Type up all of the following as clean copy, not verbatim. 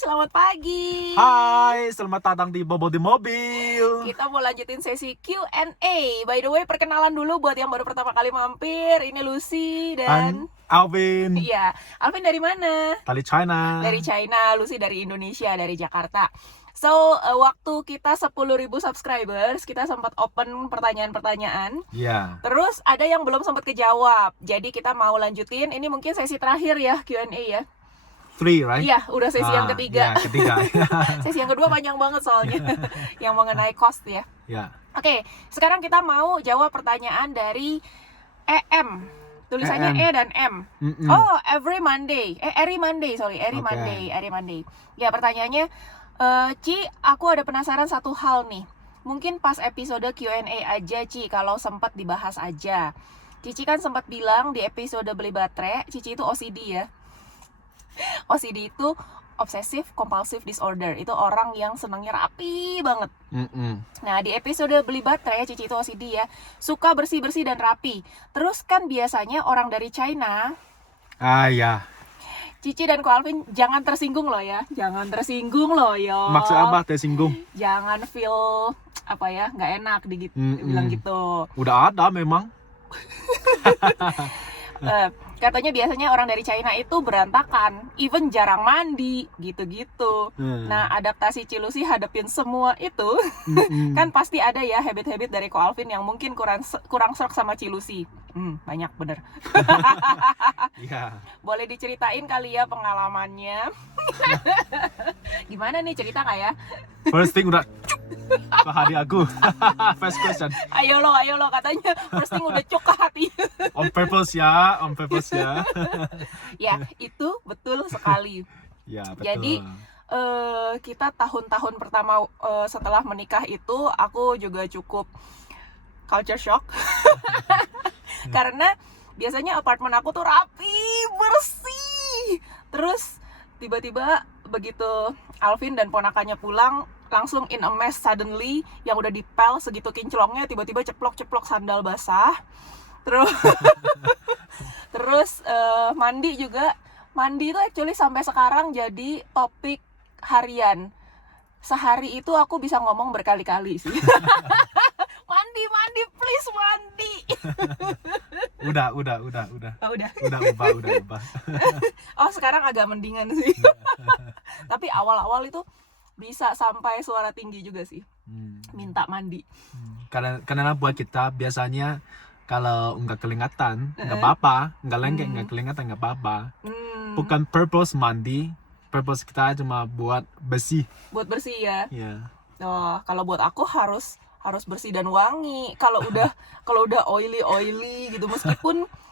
selamat pagi. Hai, selamat datang di Bobo di Mobil. Kita mau lanjutin sesi Q&A. By the way, perkenalan dulu buat yang baru pertama kali mampir. Ini Lucy dan Alvin. Iya, Alvin dari mana? Dari China. Dari China, Lucy dari Indonesia, dari Jakarta. So, waktu kita 10.000 subscribers, kita sempat open pertanyaan-pertanyaan. Iya. Terus ada yang belum sempat kejawab. Jadi kita mau lanjutin. Ini mungkin sesi terakhir ya, Q&A ya. 3, right? Iya, udah sesi yang ketiga. Iya, ketiga. Sesi yang kedua panjang banget soalnya. Yang mengenai cost ya. Ya. Oke, sekarang kita mau jawab pertanyaan dari EM. Tulisannya EM. E dan M. Oh, every Monday. Every Monday. Okay. Every Monday. Ya, pertanyaannya, Ci, aku ada penasaran satu hal nih. Mungkin pas episode Q&A aja, Ci, kalau sempat dibahas aja. Cici kan sempat bilang di episode beli baterai, Cici itu OCD ya. OCD itu obsessive compulsive disorder. Itu orang yang senangnya rapi banget. Nah, di episode beli baterai, Cici itu OCD ya, suka bersih-bersih dan rapi. Terus kan biasanya orang dari China. Ya. Cici dan Ko Alvin jangan tersinggung loh ya. Jangan tersinggung loh yo. Maksud apa tersinggung? Jangan feel apa ya, nggak enak bilang gitu. Udah ada memang. Katanya biasanya orang dari China itu berantakan, even jarang mandi, gitu-gitu. Nah, adaptasi Cilusi hadapin semua itu, kan pasti ada ya habit-habit dari Ko Alvin yang mungkin kurang serok sama Cilusi. Banyak bener. Iya. Boleh diceritain kali ya pengalamannya. Gimana nih, cerita nggak ya? First thing udah ke hati aku. First question. Ayo lo katanya first thing udah cuk ke hati. On purpose ya. Ya, itu betul sekali. Ya, betul. Jadi kita tahun-tahun pertama setelah menikah itu aku juga cukup culture shock. Karena biasanya apartemen aku tuh rapi, bersih. Terus tiba-tiba begitu Alvin dan ponakannya pulang, langsung in a mess suddenly, yang udah dipel segitu kinclongnya tiba-tiba ceplok sandal basah. Terus mandi juga. Mandi itu actually sampai sekarang jadi topik harian. Sehari itu aku bisa ngomong berkali-kali sih. Mandi, please mandi. Udah. Oh, udah. Udah ubah. Oh, sekarang agak mendingan sih. Tapi awal-awal itu bisa sampai suara tinggi juga sih. Minta mandi. Karena buat kita biasanya kalau nggak kelihatan nggak apa-apa, nggak lengket nggak kelihatan nggak apa-apa. Bukan purpose mandi, purpose kita cuma buat bersih. Buat bersih ya. Iya. Oh, kalau buat aku harus bersih dan wangi. Kalau udah oily gitu,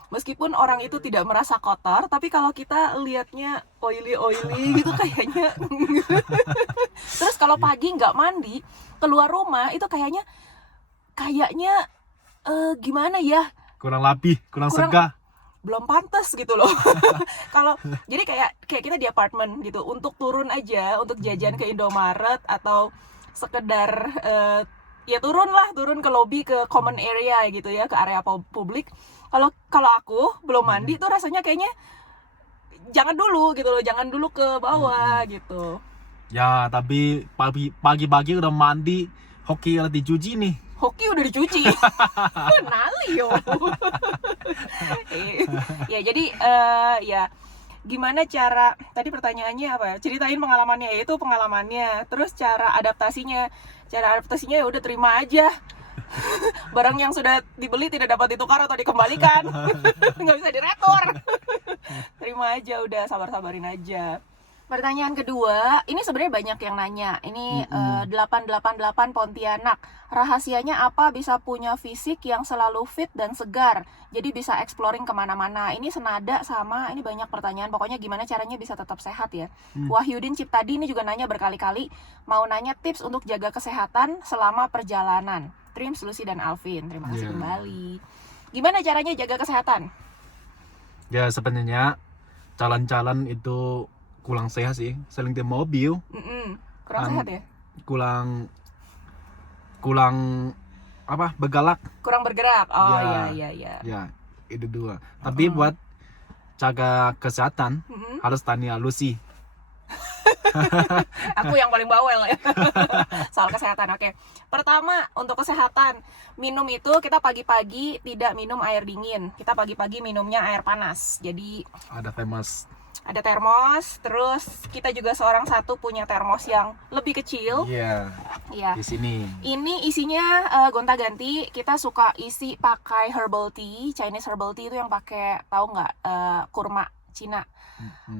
meskipun orang itu tidak merasa kotor, tapi kalau kita lihatnya oily gitu kayaknya. Terus kalau pagi nggak mandi, keluar rumah itu kayaknya gimana ya? Kurang rapi, kurang segar. Belum pantas gitu loh. Jadi kayak kita di apartemen gitu, untuk turun aja, untuk jajan ke Indomaret atau sekedar ya turun ke lobby, ke common area gitu ya, ke area publik. Kalau aku belum mandi tuh rasanya kayaknya jangan dulu gitu loh, jangan dulu ke bawah gitu. Ya, tapi pagi-pagi udah mandi, hoki udah dicuci nih. Hoki udah dicuci. Nali yo. Ya, jadi ya gimana cara, tadi pertanyaannya apa ya? Ceritain pengalamannya, yaitu pengalamannya. Terus cara adaptasinya ya udah terima aja. Barang yang sudah dibeli tidak dapat ditukar atau dikembalikan. Nggak bisa diretur. Terima aja, udah sabar-sabarin aja. Pertanyaan kedua, ini sebenarnya banyak yang nanya. Ini 888 Pontianak. Rahasianya apa bisa punya fisik yang selalu fit dan segar? Jadi bisa exploring kemana-mana. Ini senada sama, ini banyak pertanyaan. Pokoknya gimana caranya bisa tetap sehat ya. Wahyudin Ciptadi ini juga nanya berkali-kali. Mau nanya tips untuk jaga kesehatan selama perjalanan. Trims, Lucy, dan Alvin. Terima kasih kembali. Gimana caranya jaga kesehatan? Ya, sebenarnya jalan-jalan itu kurang sehat sih, sering di mobil. Kurang sehat ya? Kurang apa? Bergerak. Kurang bergerak. Oh iya. Ya, itu dua. Tapi buat jaga kesehatan harus tanya Lucy. Aku yang paling bawel ya. Soal kesehatan. Oke. Pertama, untuk kesehatan, minum itu kita pagi-pagi tidak minum air dingin. Kita pagi-pagi minumnya air panas. Jadi Ada temas. ada termos, terus kita juga seorang satu punya termos yang lebih kecil. Iya. Iya. Di sini. Ini isinya gonta-ganti. Kita suka isi pakai herbal tea, Chinese herbal tea itu yang pakai, tahu nggak, kurma Cina.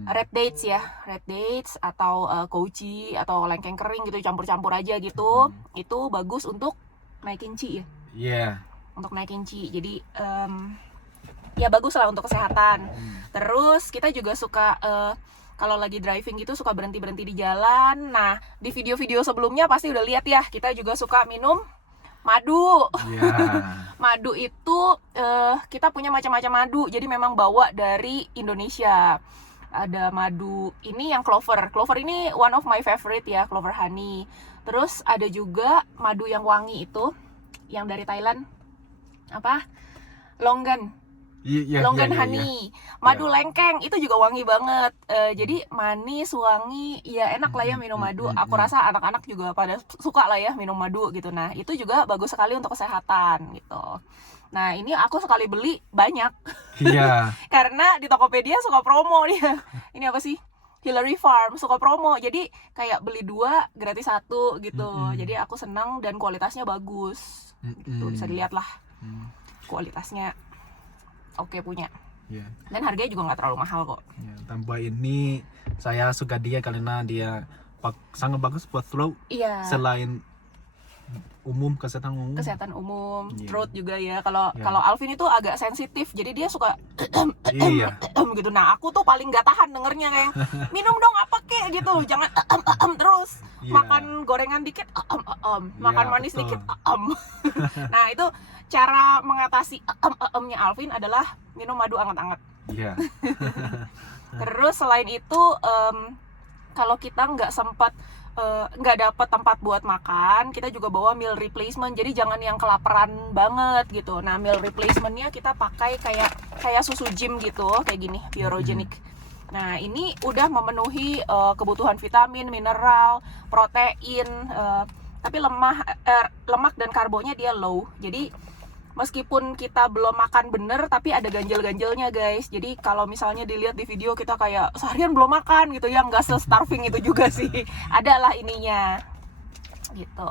Red dates ya, red dates atau koji atau lengkeng kering gitu, campur-campur aja gitu. Itu bagus untuk naikin qi ya, Iya. untuk naikin qi. Jadi ya bagus lah untuk kesehatan. Terus kita juga suka kalau lagi driving gitu suka berhenti-berhenti di jalan. Nah, di video-video sebelumnya pasti udah lihat ya, kita juga suka minum madu. Iya. Madu itu kita punya macam-macam madu. Jadi memang bawa dari Indonesia. Ada madu ini yang clover. Clover ini one of my favorite ya, clover honey. Terus ada juga madu yang wangi itu, yang dari Thailand. Apa? Longgan. Iya. Longgan Iya. honey. Madu lengkeng itu juga wangi banget. Jadi manis, wangi, ya enak lah ya minum madu. Aku rasa anak-anak juga pada suka lah ya minum madu gitu. Nah, itu juga bagus sekali untuk kesehatan gitu. Nah, ini aku sekali beli banyak. Iya. Karena di Tokopedia suka promo dia. Ini apa sih? Hillary Farm suka promo. Jadi kayak beli 2 gratis 1 gitu. Jadi aku senang dan kualitasnya bagus. Gitu, bisa dilihat lah. Kualitasnya oke punya. Iya. Dan harganya juga nggak terlalu mahal kok. Ya, tambah ini saya suka dia karena dia sangat bagus buat throat. Iya. Selain kesehatan umum. Kesehatan umum, Iya. throat juga ya. Kalau Iya. kalau Alvin itu agak sensitif, jadi dia suka Iya. gitu. Nah, aku tuh paling nggak tahan dengernya kayak minum dong apa kek gitu, jangan terus. Iya. Makan gorengan dikit, makan Iya, manis betul. dikit, Nah, itu cara mengatasi nya Alvin adalah minum madu anget-anget. Iya. Terus selain itu kalau kita nggak sempat nggak dapat tempat buat makan, kita juga bawa meal replacement. Jadi jangan yang kelaparan banget gitu. Nah, meal replacementnya kita pakai kayak susu gym gitu, kayak gini, Purogenik. Nah, ini udah memenuhi kebutuhan vitamin, mineral, protein, tapi lemak dan karbonya dia low. Jadi meskipun kita belum makan bener, tapi ada ganjel-ganjelnya guys. Jadi kalau misalnya dilihat di video kita kayak seharian belum makan gitu ya, nggak se-starving itu juga sih. Ada lah ininya gitu.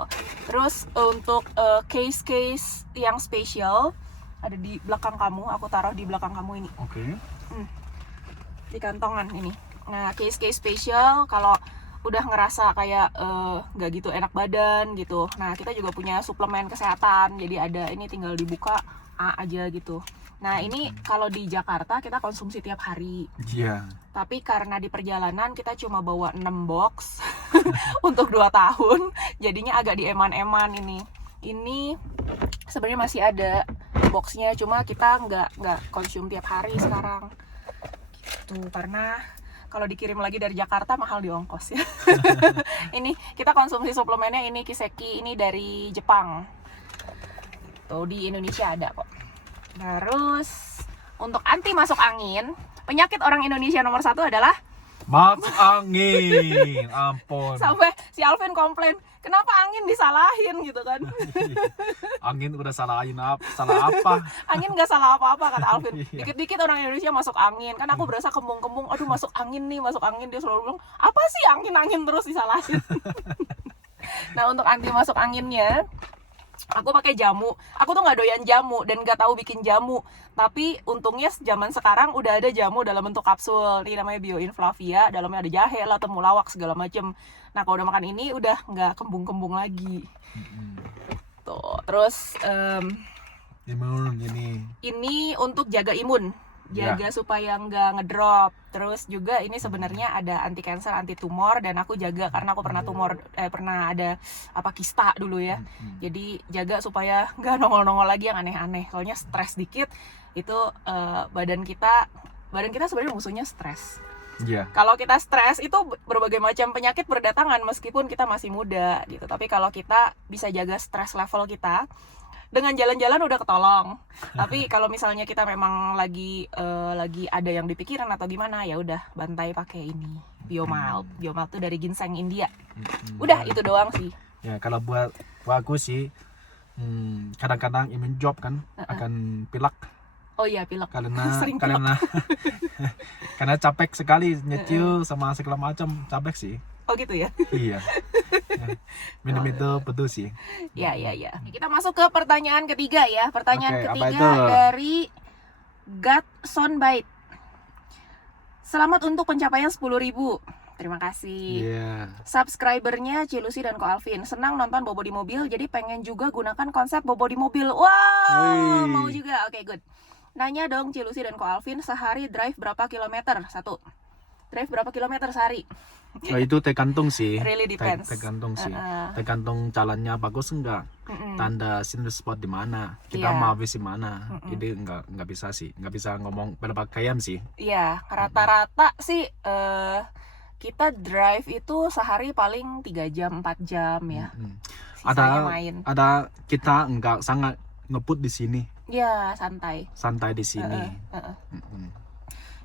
Terus untuk case-case yang spesial ada di belakang kamu, aku taruh di belakang kamu ini. Oke. Di kantongan ini. Nah, case-case spesial kalau udah ngerasa kayak nggak gitu enak badan gitu. Nah, kita juga punya suplemen kesehatan. Jadi ada ini tinggal dibuka A aja gitu. Nah, ini kalau di Jakarta kita konsumsi tiap hari. Iya. Tapi karena di perjalanan kita cuma bawa 6 box untuk 2 tahun, jadinya agak dieman-eman ini. Ini sebenarnya masih ada boxnya, cuma kita nggak konsum tiap hari sekarang. Gitu, karena kalau dikirim lagi dari Jakarta mahal di ongkos ya. Ini kita konsumsi suplemennya ini Kiseki, ini dari Jepang. Tuh di Indonesia ada kok. Terus untuk anti masuk angin, penyakit orang Indonesia nomor 1 adalah Masuk angin. Ampun. sampai si Alvin komplain, kenapa angin disalahin gitu kan? Angin udah salah apa? Angin nggak salah apa-apa kata Alvin. Dikit-dikit orang Indonesia masuk angin. Kan aku berasa kembung-kembung, aduh masuk angin nih, masuk angin. Dia selalu bilang, apa sih angin-angin terus disalahin? Nah, untuk anti masuk anginnya, aku pakai jamu. Aku tuh nggak doyan jamu dan nggak tahu bikin jamu. Tapi untungnya zaman sekarang udah ada jamu dalam bentuk kapsul. Ini namanya Bioinflavia. Dalamnya ada jahe lah, temulawak segala macem. Nah, kalau udah makan ini udah nggak kembung-kembung lagi. Tuh, terus Imun ini. ini untuk jaga imun, jaga supaya nggak ngedrop. Terus juga ini sebenarnya ada anti kanker, anti tumor, dan aku jaga karena aku pernah pernah ada kista dulu ya. Jadi jaga supaya nggak nongol-nongol lagi yang aneh-aneh. Soalnya stres dikit itu badan kita sebenarnya musuhnya stres. Iya. Kalau kita stres itu berbagai macam penyakit berdatangan meskipun kita masih muda gitu. Tapi kalau kita bisa jaga stres level kita, dengan jalan-jalan udah ketolong. Tapi kalau misalnya kita memang lagi ada yang dipikirin atau gimana, ya udah bantai pakai ini. Biomild. Biomild tuh dari ginseng India. Mm-mm. Udah itu doang sih. Ya kalau buat aku sih, kadang-kadang imun job kan akan pilek Oh iya, pilek. karena Sering pilek. karena capek sekali nyetil sama segala macam, capek sih. Oh gitu ya. Iya. Ya. Minum itu betul sih. Ya. Kita masuk ke pertanyaan ketiga ya. Pertanyaan Oke, apa ketiga itu? dari God Soundbite. Selamat untuk pencapaian 10.000. Terima kasih. Iya. Subscribernya Cilusi dan Ko Alvin. Senang nonton Bobo di mobil, jadi pengen juga gunakan konsep Bobo di mobil. Wow, Wih. mau juga. Oke, good. Nanya dong Cilusi dan Ko Alvin, sehari drive berapa kilometer? 1. Drive berapa kilometer sehari? Nah, itu tergantung sih. Really depends. Tergantung sih. Uh-uh. Tergantung jalannya bagus enggak. Mm-mm. Tanda senior spot di mana. Kita Iya. mau visit mana. Jadi enggak bisa sih. Enggak bisa ngomong berapa km sih. Iya, rata-rata sih kita drive itu sehari paling 3 jam, 4 jam ya. Sisanya main. Ada kita enggak sangat ngebut di sini. Ya, santai. Santai di sini.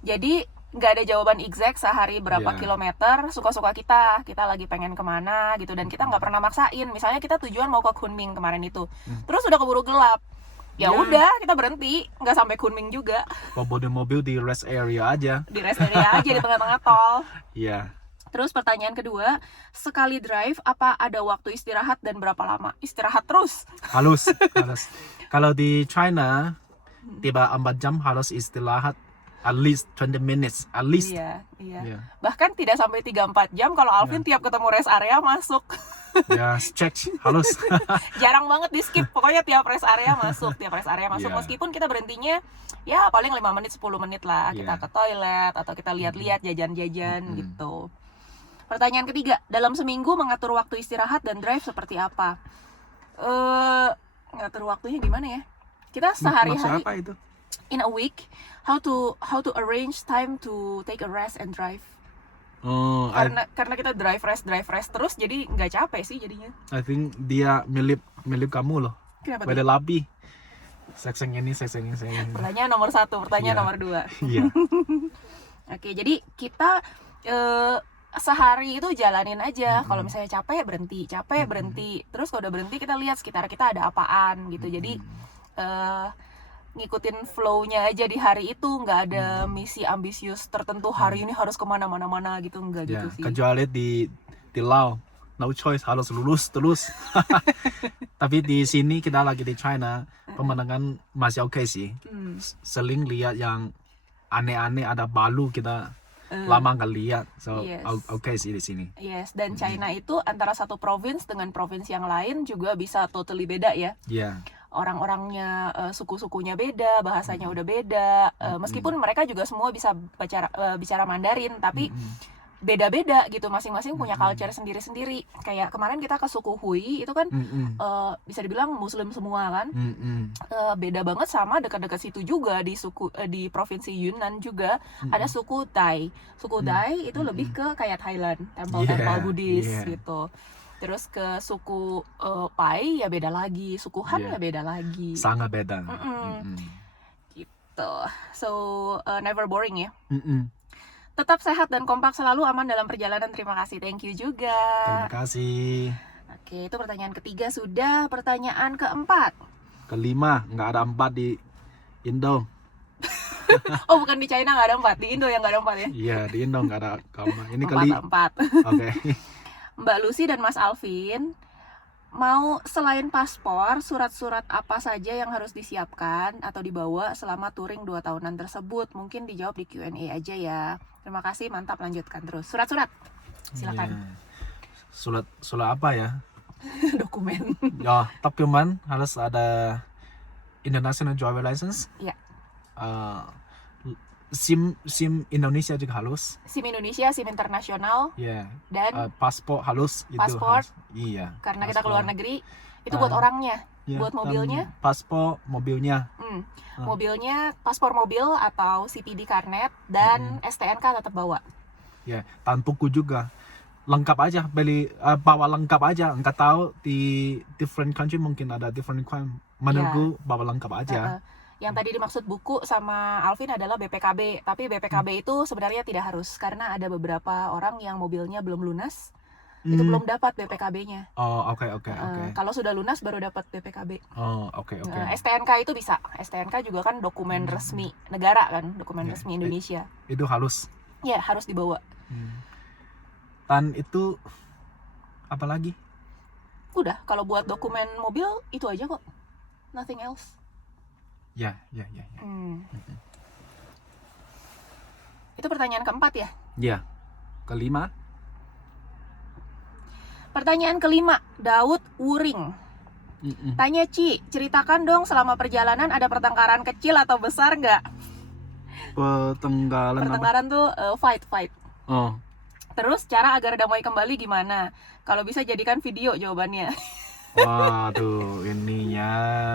Jadi nggak ada jawaban exact sehari berapa Iya. kilometer, suka-suka kita lagi pengen kemana gitu, dan kita nggak pernah maksain. Misalnya kita tujuan mau ke Kunming kemarin itu, terus udah keburu gelap, ya Iya. udah kita berhenti, nggak sampai Kunming juga, Bawa mobil di rest area aja. di rest area aja di tengah-tengah tol. Iya. Terus pertanyaan kedua, sekali drive apa ada waktu istirahat dan berapa lama? Istirahat terus. Halus. Kalau di China, tiba 4 jam harus istirahat at least 20 minutes. At least. Iya. Iya. Bahkan tidak sampai 3-4 jam kalau Alvin tiap ketemu rest area masuk. Ya, stretch. Halus. Jarang banget di skip, pokoknya tiap rest area masuk. Iya. Meskipun kita berhentinya ya paling 5 menit 10 menit lah, kita Iya. ke toilet atau kita lihat-lihat jajan-jajan gitu. Pertanyaan ketiga, dalam seminggu mengatur waktu istirahat dan drive seperti apa? Ngatur waktunya gimana ya? Kita Maksud sehari-hari apa itu? in a week, how to arrange time to take a rest and drive. Oh, Karena kita drive rest terus, jadi nggak capek sih jadinya. I think dia milip kamu loh. Kenapa tuh? Pada labi. Sekseng ini. Pertanyaan nomor 1, pertanyaan Iya. nomor 2. Iya. Oke, jadi kita sehari itu jalanin aja. Kalau misalnya capek berhenti. Terus kalau udah berhenti kita lihat sekitar kita ada apaan gitu. Jadi ngikutin flow-nya aja di hari itu, nggak ada misi ambisius tertentu hari ini harus kemana mana gitu, nggak Ya, gitu sih. kecuali di Laos, no choice harus lulus terus. Tapi di sini kita lagi di China, pemandangan masih oke sih. Sering lihat yang aneh-aneh, ada balu kita lama nggak lihat, so Yes. oke sih di sini. Yes, dan China itu antara satu provinsi dengan provinsi yang lain juga bisa totally beda ya. Iya. Orang-orangnya, suku-sukunya beda, bahasanya udah beda. Meskipun mereka juga semua bisa bicara Mandarin, tapi beda-beda gitu, masing-masing punya culture sendiri-sendiri. Kayak kemarin kita ke suku Hui itu kan bisa dibilang Muslim semua kan. Beda banget sama dekat-dekat situ juga di provinsi Yunnan juga ada suku Dai. Suku Dai itu lebih ke kayak Thailand, tempel-tempel Buddhis gitu. Terus ke suku Pai ya beda lagi, suku Han ya beda lagi. Sangat beda. Gitu. So never boring ya. Tetap sehat dan kompak selalu, aman dalam perjalanan. Terima kasih, thank you juga. Terima kasih. Oke, itu pertanyaan ketiga sudah. Pertanyaan keempat. Kelima, nggak ada 4 di Indo. Oh, bukan di China nggak ada 4, di Indo yang nggak ada 4 ya? Iya, di Indo nggak ada kamu. Ini 4. Oke. Mbak Lucy dan Mas Alvin, mau selain paspor, surat-surat apa saja yang harus disiapkan atau dibawa selama touring 2 tahunan tersebut? Mungkin dijawab di Q&A aja ya. Terima kasih, mantap, lanjutkan terus. Surat-surat, silakan. Surat apa ya? Dokumen. Ya, dokumen harus ada International Driver License. Iya. SIM Indonesia juga harus. SIM Indonesia, SIM internasional, Ya. dan Paspor harus. Paspor. Iya. karena kita keluar negeri, itu buat orangnya. Ya, buat mobilnya? Paspor mobilnya. Mobilnya, paspor mobil atau CPD Carnet, dan STNK tetap bawa. Ya, dan buku juga. Lengkap aja, bawa lengkap aja. Enggak tahu di different country mungkin ada different crime. Menurutku bawa lengkap aja. Yang tadi dimaksud buku sama Alvin adalah BPKB, tapi BPKB itu sebenarnya tidak harus karena ada beberapa orang yang mobilnya belum lunas, itu belum dapat BPKB-nya. Oh, oke. Kalau sudah lunas baru dapat BPKB. Oh, oke. STNK itu bisa. STNK juga kan dokumen resmi negara kan, dokumen resmi Indonesia. Itu halus. Ya, harus dibawa. Dan itu apa lagi? Udah, kalau buat dokumen mobil itu aja kok. Nothing else. Ya. Itu pertanyaan keempat ya? Ya. Kelima. Pertanyaan kelima, Daud Wuring. Tanya Ci, ceritakan dong selama perjalanan ada pertengkaran kecil atau besar nggak? Pertengkaran tuh fight. Oh. Terus cara agar damai kembali gimana? Kalau bisa jadikan video jawabannya. Waduh, ininya.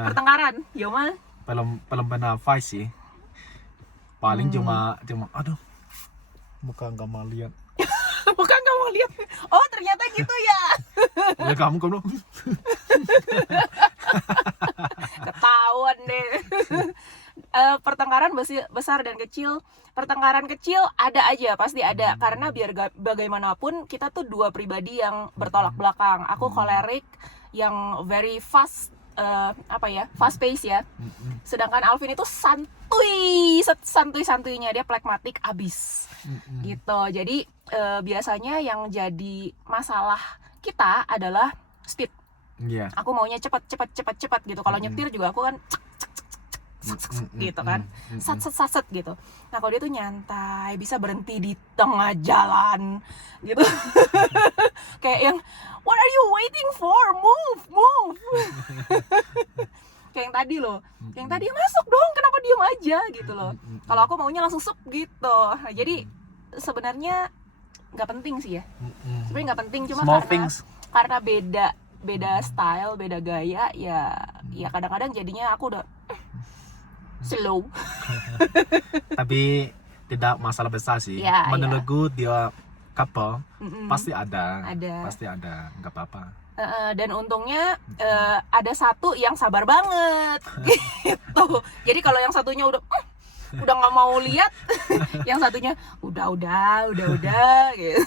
Pertengkaran, Yoma? Belum pernah fight sih. Paling cuma aduh. Bukan nggak mau lihat. Bukan kamu lihat. Oh, ternyata gitu ya. Ya kamu. Ketahuan deh. Pertengkaran besar dan kecil. Pertengkaran kecil ada aja, pasti ada. Karena biar bagaimanapun kita tuh dua pribadi yang bertolak belakang. Aku kolerik yang very fast, fast pace ya. Sedangkan Alvin itu santuy-santuinya, dia pragmatik abis. Gitu. Jadi biasanya yang jadi masalah kita adalah speed. Iya. Aku maunya cepat gitu. Kalau nyetir juga aku kan gitu kan, sat gitu. Nah kalau dia tuh nyantai, bisa berhenti di tengah jalan gitu. Kayak yang what are you waiting for, move. Kayak yang tadi loh, yang tadi masuk dong, kenapa diem aja gitu loh. Kalau aku maunya langsung sup gitu. Nah, jadi sebenarnya nggak penting sih ya, sebenarnya nggak penting, cuma karena beda style, beda gaya ya kadang-kadang jadinya aku udah slow. Tapi tidak masalah besar sih. Ya, menurutku dia couple pasti ada, nggak apa-apa. Dan untungnya ada satu yang sabar banget gitu. Jadi kalau yang satunya udah nggak mau lihat, yang satunya udah gitu.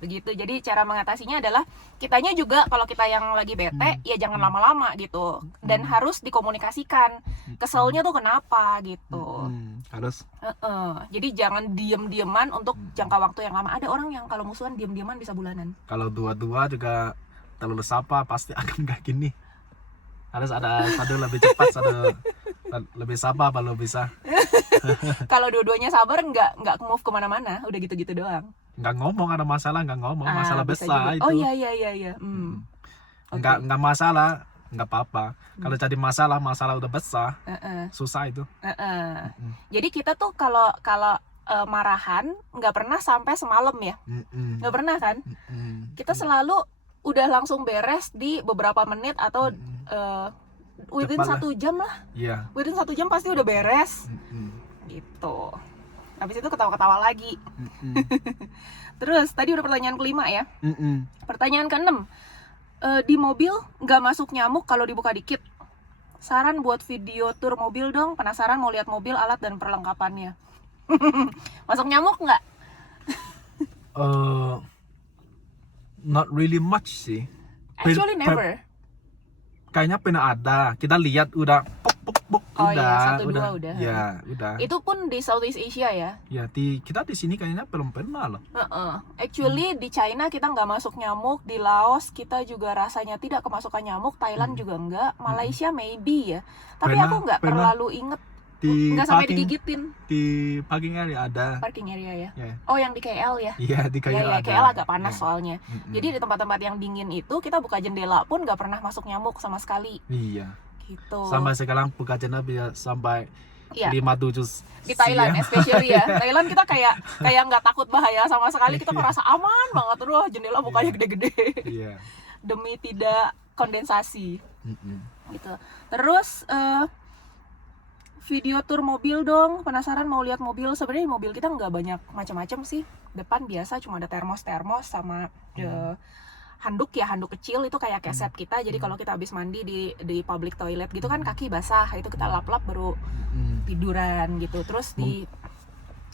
Begitu. Jadi cara mengatasinya adalah kitanya juga kalau kita yang lagi bete ya jangan lama-lama gitu, dan harus dikomunikasikan keselnya tuh kenapa gitu. Harus. Jadi jangan diem-dieman untuk jangka waktu yang lama. Ada orang yang kalau musuhan diem-dieman bisa bulanan. Kalau dua-dua juga terlalu sapa pasti akan kayak gini. Harus ada satu lebih cepat, satu lebih sabar baru bisa. Kalau dua-duanya sabar nggak move kemana-mana, udah gitu-gitu doang. Nggak ngomong ada masalah, masalah besar juga. itu. Oh iya. Nggak masalah, nggak apa-apa. Kalau jadi masalah udah besar, susah itu. Jadi kita tuh kalau marahan nggak pernah sampai semalam ya, nggak pernah kan? Kita selalu udah langsung beres di beberapa menit atau within cepat 1 jam lah. Iya. Within 1 jam pasti udah beres. Gitu. Habis itu ketawa-ketawa lagi. Terus tadi udah pertanyaan kelima ya. Pertanyaan keenam. Di mobil nggak masuk nyamuk kalau dibuka dikit. Saran buat video tour mobil dong. Penasaran mau lihat mobil, alat dan perlengkapannya. Masuk nyamuk nggak? Not really much sih. Actually never. Kayaknya pernah ada. Kita lihat udah puk. Oh iya, 1-2 udah. Ya, udah. Itu pun di Southeast Asia ya. Ya, kita di sini kayaknya belum pernah loh. Actually di China kita nggak masuk nyamuk, di Laos kita juga rasanya tidak kemasukan nyamuk, Thailand juga enggak, Malaysia maybe ya. Tapi aku nggak terlalu inget. Nggak sampai digigitin. Di parking area ada. Parking area ya. Yeah. Oh yang di KL ya. Iya, di KL ada. KL agak panas soalnya. Jadi di tempat-tempat yang dingin itu kita buka jendela pun nggak pernah masuk nyamuk sama sekali. Iya. Gitu. Sampai sekarang buka jendela bisa sampai 5-7 di Thailand especially ya. Thailand kita kayak nggak takut bahaya sama sekali, kita merasa aman banget. Aduh, jendela bukanya gede-gede. Iya. Demi tidak kondensasi. Gitu. Terus video tour mobil dong, penasaran mau lihat mobil. Sebenarnya mobil kita nggak banyak macam-macam sih. Depan biasa cuma ada termos sama handuk kecil itu kayak keset kita. Jadi kalau kita habis mandi di public toilet gitu kan kaki basah, itu kita lap-lap baru tiduran gitu. Terus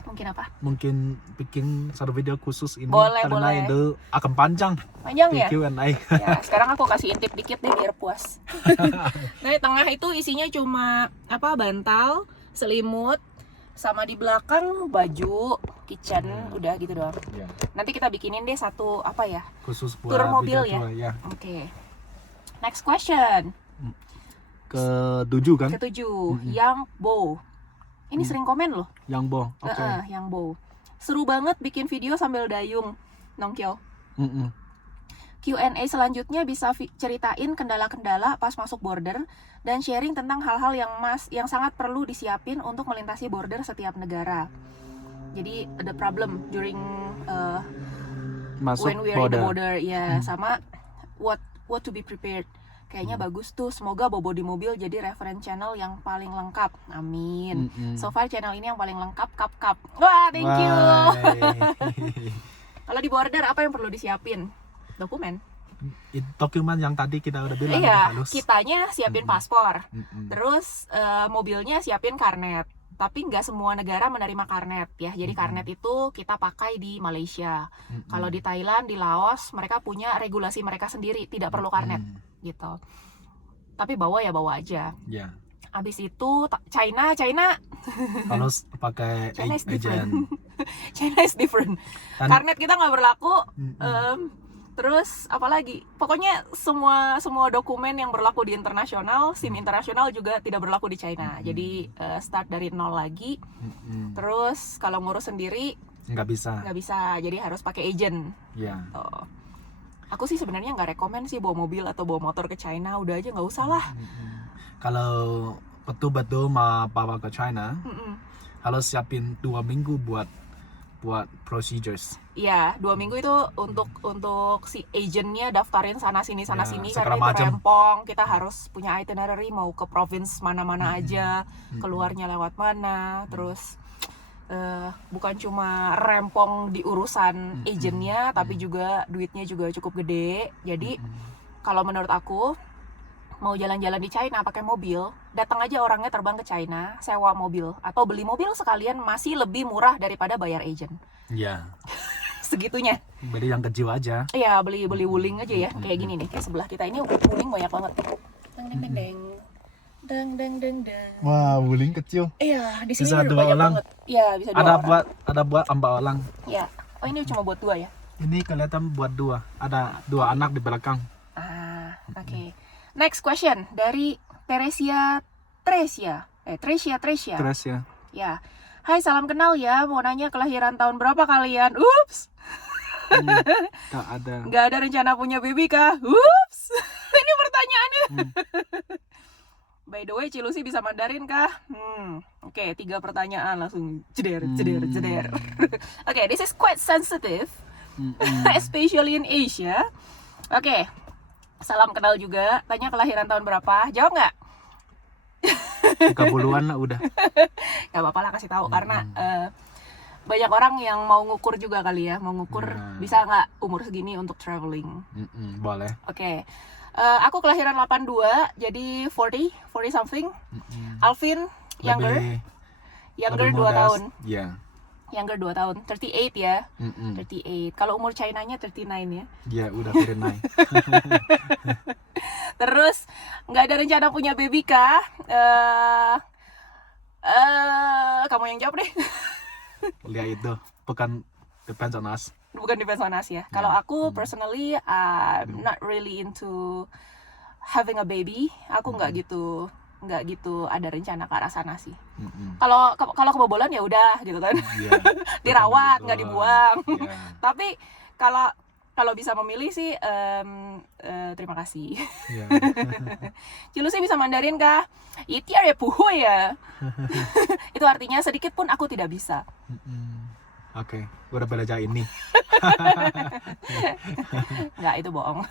mungkin apa? Mungkin bikin satu video khusus ini Boleh, karena boleh. itu akan panjang Panjang ya? Q&A. Ya, sekarang aku kasih intip dikit deh biar puas. Nah, di tengah itu isinya cuma bantal, selimut, sama di belakang baju, kitchen, udah gitu doang. Ya, Nanti kita bikinin deh satu khusus buat tur mobil video ya. tour, ya. Oke. Next question. Ketujuh kan? Ketujuh, Yang Bo. Ini sering komen loh. Yang Bo. Oke. Yang Bo. Seru banget bikin video sambil dayung, Nongkyo. Q&A selanjutnya bisa ceritain kendala-kendala pas masuk border dan sharing tentang hal-hal yang sangat perlu disiapin untuk melintasi border setiap negara. Jadi the problem during Masuk when we are in the border. border ya, sama what to be prepared. Kayaknya bagus tuh. Semoga Bobo di Mobil jadi reference channel yang paling lengkap. Amin. So far channel ini yang paling lengkap. Kap. Wah, thank you. Kalau di border apa yang perlu disiapin? Dokumen. Dokumen yang tadi kita udah bilang Iya, harus. kitanya siapin paspor. Terus mobilnya siapin karnet. Tapi nggak semua negara menerima karnet ya. Jadi karnet itu kita pakai di Malaysia. Kalau di Thailand, di Laos, mereka punya regulasi mereka sendiri, tidak perlu karnet gitu. Tapi bawa aja. Ya. Abis itu China Kalau pakai China is agent. different. China is different. Dan- Karnet kita nggak berlaku. Terus apalagi? Pokoknya semua dokumen yang berlaku di internasional, SIM internasional juga tidak berlaku di China. Jadi start dari nol lagi. Terus kalau ngurus sendiri nggak bisa. Jadi harus pakai agent. Ya. Tuh. Aku sih sebenarnya nggak rekomen sih bawa mobil atau bawa motor ke China. Udah aja nggak usah lah. Kalau betul-betul mau bawa ke China, harus siapin 2 minggu buat procedures. Iya, 2 minggu itu untuk si agentnya daftarin sana sini Ya, karena segala itu macam. rempong. Kita harus punya itinerary mau ke province mana-mana aja, keluarnya lewat mana. Terus bukan cuma rempong di urusan agentnya, tapi juga duitnya juga cukup gede. Jadi kalau menurut aku mau jalan-jalan di China pakai mobil, datang aja orangnya terbang ke China, sewa mobil atau beli mobil sekalian masih lebih murah daripada bayar agent. Ya. Segitunya. Beli yang kecil aja. Iya, beli wuling aja ya. Kayak gini nih, kayak sebelah kita ini wuling banyak banget. Deng. Wah, wuling kecil. Iya, di sini Bisa udah 2 banyak orang. banget. Iya, bisa 2 orang. Ada buat 4 orang. Iya. Oh, ini cuma buat 2 ya? Ini kelihatan buat 2. Ada 2 anak di belakang. Oke. Next question dari Tresia. Terus ya. Ya. Hai, salam kenal ya. Mau nanya kelahiran tahun berapa kalian? Ups. Tak ada. Nggak ada rencana punya baby kah? Ups. Ini pertanyaannya. By the way, Cilusi bisa Mandarin kah? Oke, 3 pertanyaan langsung jeder. Oke, this is quite sensitive, especially in Asia. Oke, salam kenal juga. Tanya kelahiran tahun berapa? Jawab nggak? Buka puluhan lah udah. Nggak apa-apa lah, kasih tahu karena banyak orang yang mau ngukur juga kali ya, mau ngukur bisa nggak umur segini untuk traveling. Boleh. Oke. Aku kelahiran 82, jadi 40 something. Alvin younger 2 tahun. Ya. Younger 2 tahun. 38 ya. 38. Kalau umur China-nya 39 ya. Ya, udah very nice. Terus nggak ada rencana punya baby kah? Kamu yang jawab deh. Lihat itu, bukan depends on us. Bukan depends on us ya. Kalau aku personally I'm not really into having a baby. Aku nggak gitu ada rencana ke arah sana sih. Kalau kebobolan ya udah gitu kan. Yeah, Dirawat, betul. nggak dibuang. Yeah. Tapi kalau bisa memilih sih terima kasih. Yeah. Cilusi bisa Mandarin kah? Itiar ya puhu ya. Itu artinya sedikit pun aku tidak bisa. Oke, udah belajar ini. Nggak, itu bohong.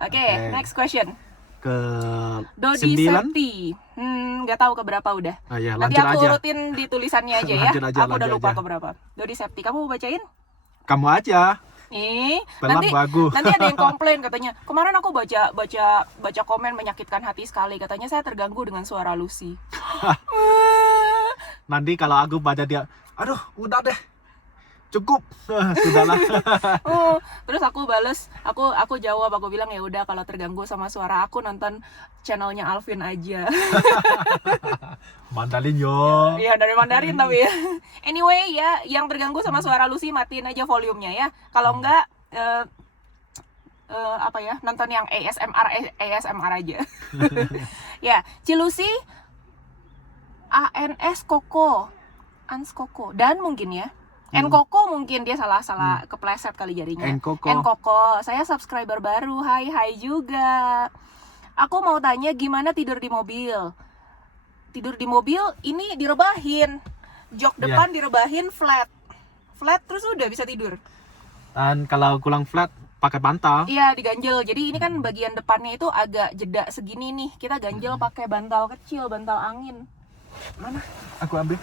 Oke, next question. Ke Dodi 9? Septi. Nggak tahu keberapa udah. Ya, Nanti lanjut aku aja. urutin di tulisannya aja ya. Lanjut aja, Aku udah lanjut lupa aja. keberapa. Dodi Septi, kamu mau bacain? Kamu aja. Nanti Bagu. nanti ada yang komplain katanya, kemarin aku baca komen menyakitkan hati sekali, katanya saya terganggu dengan suara Lucy. Nanti kalau aku baca dia, aduh udah deh, cukup. Sudahlah. Terus aku bales, aku jawab, aku bilang ya udah kalau terganggu sama suara aku nonton channelnya Alvin aja. Mandarin yo. Ya dari Mandarin tapi ya. Anyway ya, yang terganggu sama suara Lucy matiin aja volumenya ya. Kalau enggak apa ya, nonton yang ASMR aja. Ya, Cilusi ANS Koko dan mungkin ya Nkoko mungkin dia salah kepleset kali jarinya. Nkoko, saya subscriber baru. Hai juga. Aku mau tanya gimana tidur di mobil. Tidur di mobil ini direbahin. Jok depan direbahin flat terus udah bisa tidur. Dan kalau kurang flat pakai bantal. Iya, diganjel. Jadi ini kan bagian depannya itu agak jeda segini nih. Kita ganjel pakai bantal kecil, bantal angin. Mana? Aku ambil.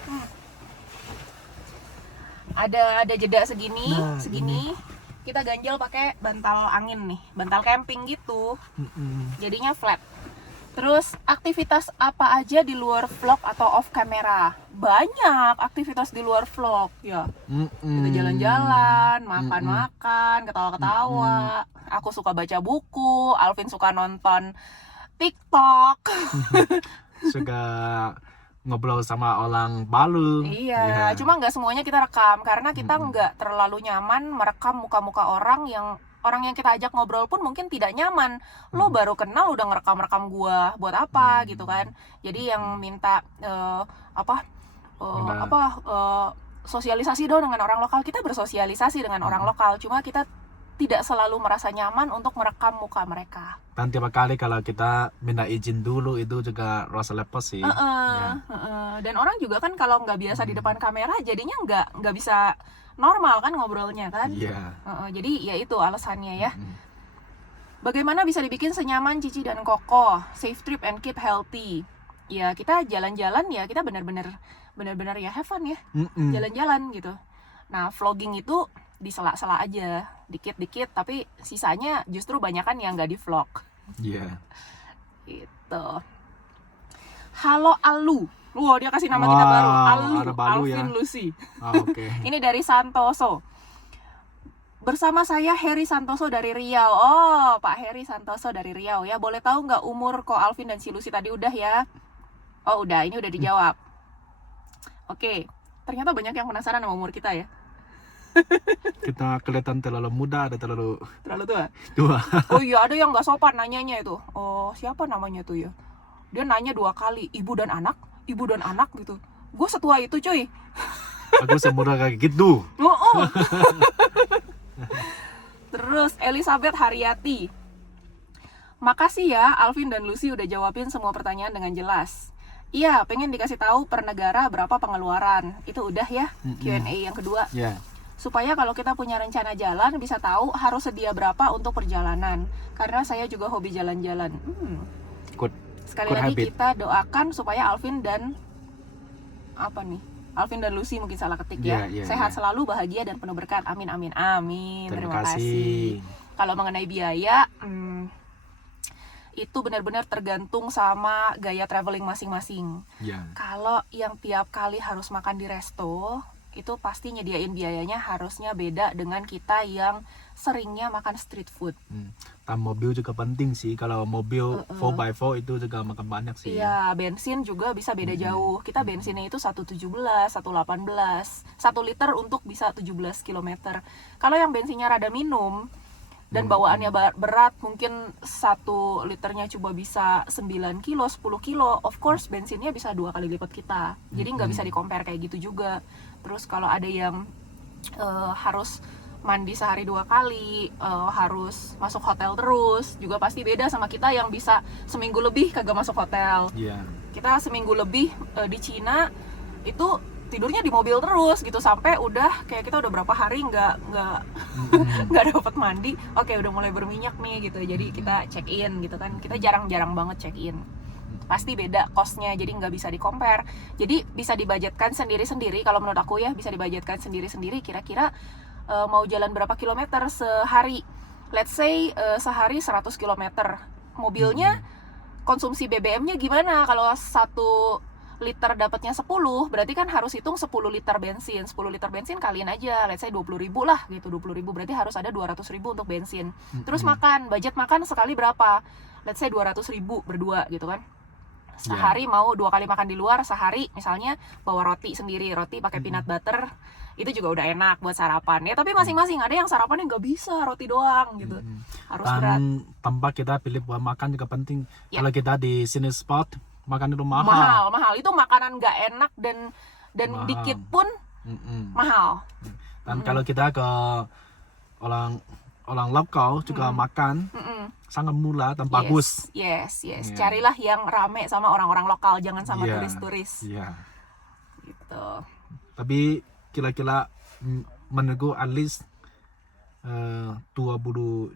Ada jeda segini, Nah, segini. Kita ganjel pakai bantal angin nih, bantal camping gitu. Jadinya flat. Terus aktivitas apa aja di luar vlog atau off kamera? Banyak aktivitas di luar vlog ya. Kita jalan-jalan, makan-makan, ketawa-ketawa. Aku suka baca buku, Alvin suka nonton TikTok. Suka ngobrol sama orang baru. Iya, cuma nggak semuanya kita rekam karena kita nggak terlalu nyaman merekam muka-muka orang yang kita ajak ngobrol pun mungkin tidak nyaman. Lo baru kenal udah ngerekam gua buat apa gitu kan. Jadi yang minta sosialisasi dong dengan orang lokal, kita bersosialisasi dengan orang lokal, cuma kita tidak selalu merasa nyaman untuk merekam muka mereka. Dan tiap kali kalau kita minta izin dulu itu juga rasa lepas sih. Dan orang juga kan kalau nggak biasa di depan kamera jadinya nggak bisa normal kan ngobrolnya kan. Jadi ya itu alasannya ya. Bagaimana bisa dibikin senyaman Cici dan Koko, safe trip and keep healthy? Ya kita jalan-jalan ya, kita benar-benar ya have fun ya, jalan-jalan gitu. Nah vlogging itu di sela-sela aja, dikit-dikit, tapi sisanya justru banyakan yang nggak di vlog. Gitu. Halo Alu. Wah, dia kasih nama kita baru. Alvin ya? Lucy. Ini dari Santoso. Bersama saya Heri Santoso dari Riau. Oh, Pak Heri Santoso dari Riau ya. Boleh tahu nggak umur kok Alvin dan si Lucy tadi udah ya? Oh udah, ini udah dijawab. Oke, ternyata banyak yang penasaran sama umur kita ya. Kita kelihatan terlalu muda, ada terlalu tua. Oh iya, ada yang nggak sopan nanyanya itu. Oh siapa namanya tuh ya? Dia nanya 2 kali, ibu dan anak gitu. Gue setua itu cuy. Aku semudah kayak gitu. Terus Elizabeth Haryati. Makasih ya Alvin dan Lucy udah jawabin semua pertanyaan dengan jelas. Iya, pengen dikasih tahu per negara berapa pengeluaran. Itu udah ya Q&A yang kedua. Supaya kalau kita punya rencana jalan bisa tahu harus sedia berapa untuk perjalanan. Karena saya juga hobi jalan-jalan. Sekali lagi kita doakan supaya Alvin dan Lucy mungkin salah ketik ya. Sehat selalu, bahagia dan penuh berkat. Amin. Terima kasih. Kalau mengenai biaya, itu benar-benar tergantung sama gaya traveling masing-masing. Kalau yang tiap kali harus makan di resto, itu pasti nyediain biayanya harusnya beda dengan kita yang seringnya makan street food. Dan mobil juga penting sih. Kalau mobil 4x4 itu juga makan banyak sih. Iya, bensin juga bisa beda jauh. Kita bensinnya itu 117, 118, 1 liter untuk bisa 17 km. Kalau yang bensinnya rada minum dan bawaannya berat, mungkin 1 liternya coba bisa 9 kilo, 10 kilo, of course bensinnya bisa 2 kali lipat kita. Jadi nggak bisa di-compare kayak gitu juga. Terus kalau ada yang harus mandi sehari 2 kali, harus masuk hotel terus, juga pasti beda sama kita yang bisa seminggu lebih kagak masuk hotel. Kita seminggu lebih di Cina itu tidurnya di mobil terus gitu, sampai udah kayak kita udah berapa hari nggak dapat mandi. Oke, udah mulai berminyak nih gitu, jadi kita check in gitu kan. Kita jarang banget check in, pasti beda costnya, jadi nggak bisa di compare. Jadi bisa dibudgetkan sendiri-sendiri. Kalau menurut aku ya bisa dibudgetkan sendiri-sendiri. Kira-kira mau jalan berapa kilometer sehari. Let's say sehari 100 kilometer. Mobilnya konsumsi BBM-nya gimana? Kalau 1 liter dapatnya 10, berarti kan harus hitung 10 liter bensin. 10 liter bensin kaliin aja, let's say 20.000 lah gitu. 20.000 berarti harus ada 200.000 untuk bensin. Terus makan, budget makan sekali berapa? Let's say 200.000 berdua gitu kan. Sehari mau 2 kali makan di luar, sehari misalnya bawa roti sendiri, roti pakai peanut butter. Itu juga udah enak buat sarapan ya, tapi masing-masing ada yang sarapannya nggak bisa roti doang gitu, harus berat. Tanpa kita pilih buat makan juga penting. Kalau kita di sini spot makan itu mahal itu makanan nggak enak dan mahal. Dikit pun mahal. Dan kalau kita ke orang lokal juga makan sangat murah dan bagus. Yes. Carilah yang rame sama orang-orang lokal, jangan sama turis-turis. Gitu. Tapi kira-kira menurutku at least 20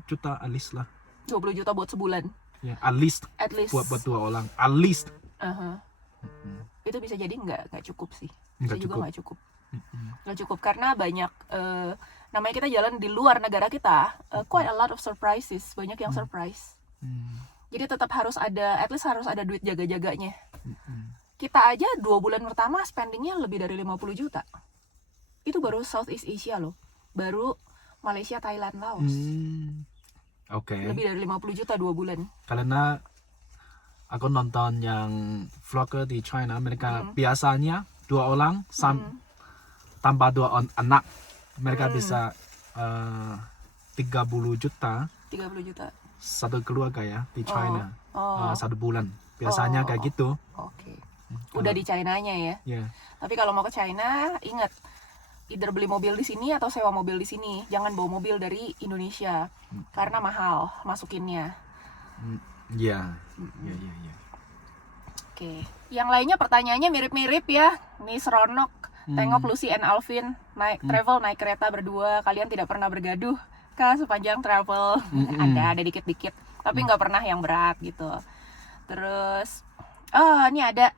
juta at least lah. 20 juta buat sebulan. Ya, at least. Buat 2 orang. At least. Itu bisa jadi nggak cukup sih. Nggak cukup. Nggak cukup karena banyak namanya kita jalan di luar negara kita, quite a lot of surprises, banyak yang surprise. Jadi tetap harus ada, at least harus ada duit jaga-jaganya. Kita aja 2 bulan pertama spendingnya lebih dari 50 juta. Itu baru Southeast Asia loh, baru Malaysia, Thailand, Laos. Lebih dari 50 juta 2 bulan. Karena aku nonton yang vlogger di China, mereka biasanya 2 orang tambah 2 anak, mereka bisa 30 juta. 30 juta. Satu keluarga ya di China, 1 bulan. Biasanya kayak gitu. Udah di China-nya ya. Tapi kalau mau ke China, ingat, either beli mobil di sini atau sewa mobil di sini. Jangan bawa mobil dari Indonesia karena mahal masukinnya. Iya. Oke. Yang lainnya pertanyaannya mirip-mirip ya. Nih Seronok, tengok Lucy and Alvin travel naik kereta berdua. Kalian tidak pernah bergaduh kah sepanjang travel? Ada dikit-dikit, tapi nggak pernah yang berat gitu. Terus ini ada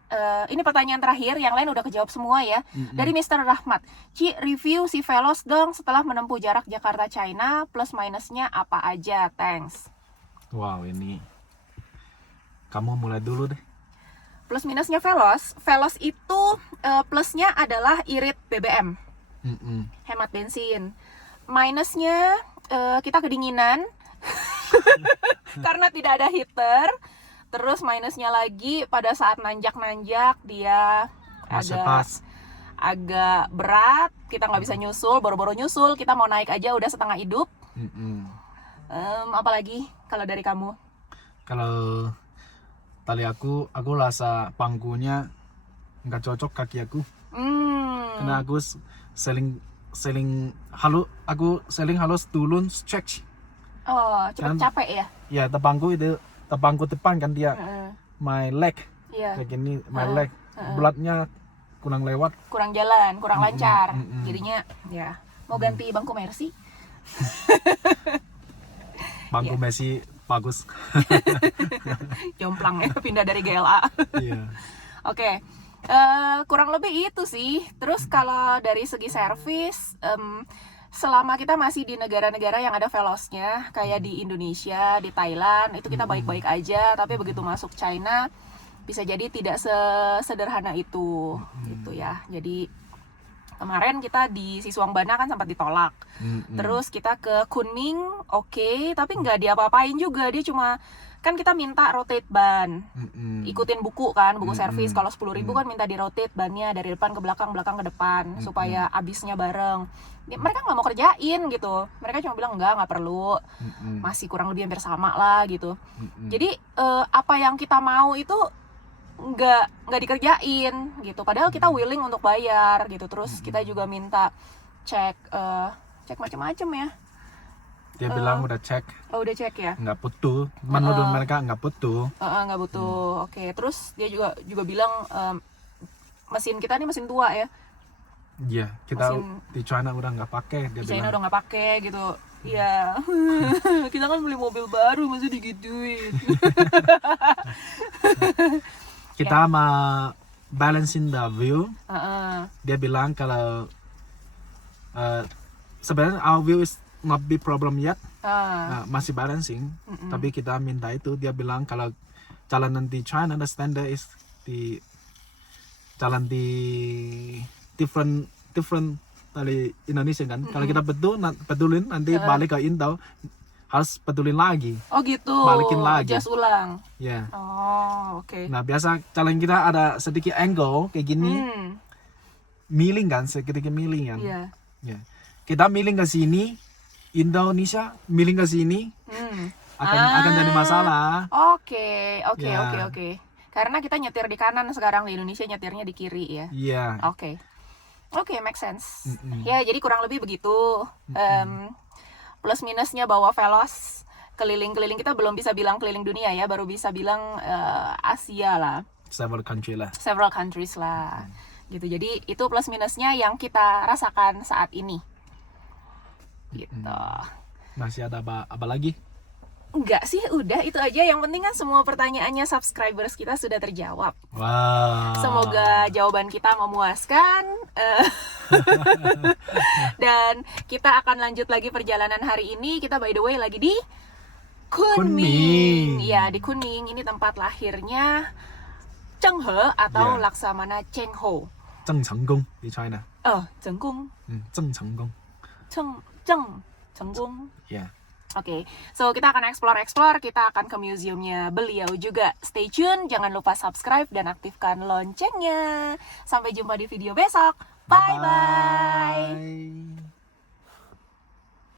ini pertanyaan terakhir, yang lain udah kejawab semua ya. Dari Mr. Rahmat. Ci, review si Veloz dong setelah menempuh jarak Jakarta China, plus minusnya apa aja? Thanks. Wow, ini kamu mulai dulu deh. Plus minusnya Veloz itu plusnya adalah irit BBM, hemat bensin. Minusnya kita kedinginan karena tidak ada heater. Terus minusnya lagi pada saat nanjak-nanjak dia agak berat, kita nggak bisa nyusul, boro-boro nyusul, kita mau naik aja udah setengah hidup. Apalagi kalau dari kamu? Kalau tali aku rasa pangkunya nggak cocok kaki aku. Karena aku seling halus turun stretch. Cepet capek ya? Ya, tepangku depan kan dia my leg kayak gini, my leg belatnya kurang lewat, kurang jalan, kurang lancar. Jadinya ya mau ganti bangku Mercy. Bangku Messi bagus. Jomplang ya, pindah dari GLA. Oke. Kurang lebih itu sih. Terus kalau dari segi servis, selama kita masih di negara-negara yang ada Veloznya, kayak di Indonesia, di Thailand, itu kita baik-baik aja. Tapi begitu masuk China, bisa jadi tidak sesederhana itu, gitu ya. Jadi kemarin kita di Siswangbana kan sempat ditolak. Terus kita ke Kunming, tapi nggak diapa-apain juga. Dia cuma, kan kita minta rotate ban, ikutin buku kan, buku servis. Kalau 10.000 kan minta di rotate bannya dari depan ke belakang, belakang ke depan, supaya abisnya bareng. Mereka nggak mau kerjain gitu, mereka cuma bilang nggak perlu, masih kurang lebih hampir sama lah gitu. Jadi apa yang kita mau itu nggak dikerjain gitu, padahal kita willing untuk bayar gitu. Terus kita juga minta cek macam-macam ya. Dia bilang udah cek. Udah cek ya? Nggak butuh. Menurut mereka nggak butuh. Nggak butuh. Oke. Terus dia juga bilang mesin kita nih mesin tua ya. Iya, kita di China udah nggak pakai. Di China udah nggak pakai gitu. Iya. Kita kan beli mobil baru masih digituin. Kita mau balancing the view. Dia bilang kalau sebenarnya our view is not big problem yet. Masih balancing. Tapi kita minta itu, dia bilang kalau jalan nanti China, the standard is di jalan di different dari Indonesia kan. Kalau kita pedulin nanti balik ke Indo harus pedulin lagi. Oh gitu. Balikin lagi. Adjust ulang. Ya. Oh, oke. Nah biasa jalan kita ada sedikit angle kayak gini, miling kan, sedikit miling kan. Iya. Ya. Kita miling ke sini, Indonesia miling ke sini, akan jadi masalah. Oke. Ya. Karena kita nyetir di kanan sekarang, di Indonesia nyetirnya di kiri ya. Iya. Oke, make sense. Ya, jadi kurang lebih begitu. Plus minusnya bawa Veloz keliling-keliling, kita belum bisa bilang keliling dunia ya, baru bisa bilang Asia lah. Several countries lah. Gitu. Jadi itu plus minusnya yang kita rasakan saat ini. Gitu. Masih ada apa lagi? Enggak sih, udah itu aja. Yang penting kan semua pertanyaannya subscribers kita sudah terjawab. Wow. Semoga jawaban kita memuaskan. Dan kita akan lanjut lagi perjalanan hari ini. Kita by the way lagi di Kunming. Ya, di Kunming. Ini tempat lahirnya Zheng He atau Laksamana Cheng Ho. Zheng Chenggong di China. Zheng Gong. Zheng Chenggong. Zheng Gong. Ya. Oke, so kita akan explore, kita akan ke museumnya beliau juga. Stay tune, jangan lupa subscribe dan aktifkan loncengnya. Sampai jumpa di video besok. Bye-bye.